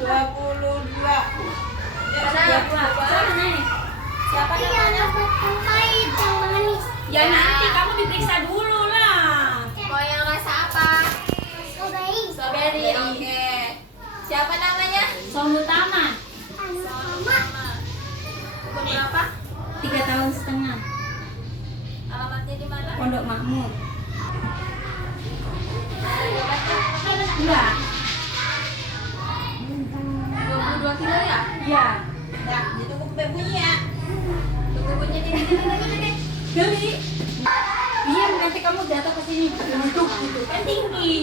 22. Sana nih. Siapa namanya? Ya nanti kamu diperiksa dulu lah. Mau yang rasa apa? Strawberry. Oke. Siapa namanya? Son Utama. Umur berapa? 3 tahun setengah. Alamatnya di mana? Pondok Makmur. Enggak. 22 kilo ya? Iya. Nah, ditunggu bunyi ya. Tunggu bunyi di. Geli. Iya, nanti kamu jatuh ke sini. Duduk gitu. Kan tinggi.